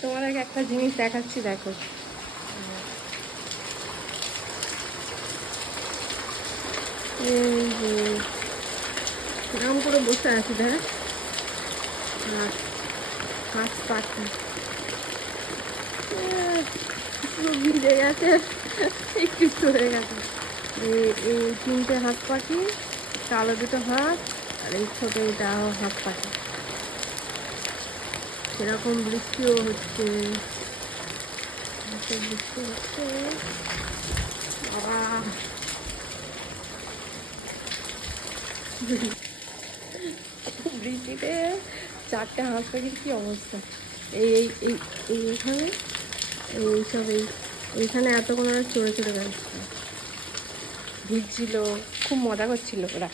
তোমাদেরকে একটা জিনিস দেখাচ্ছি, দেখো। এই যে নাম করে বসে আছি, দেখ। আর হাঁস পাখি পুরো ভিজে গেছে, একটু একটু হয়ে গেছে। এই তিনটে হাঁস পাখি, কালো দুটো হাঁস, আর এই ছোট এটা হাঁস পাখি। সেরকম বৃষ্টিও হচ্ছে, বৃষ্টি হচ্ছে। বাবা, বৃষ্টিতে চারটে হাঁস পাখির কি অবস্থা। এই এই এই এইখানে এইসব এইখানে এতক্ষণ ওরা চড়ে চড়ে বেড়াচ্ছে, ভিজছিল, খুব মজা করছিল ওরা।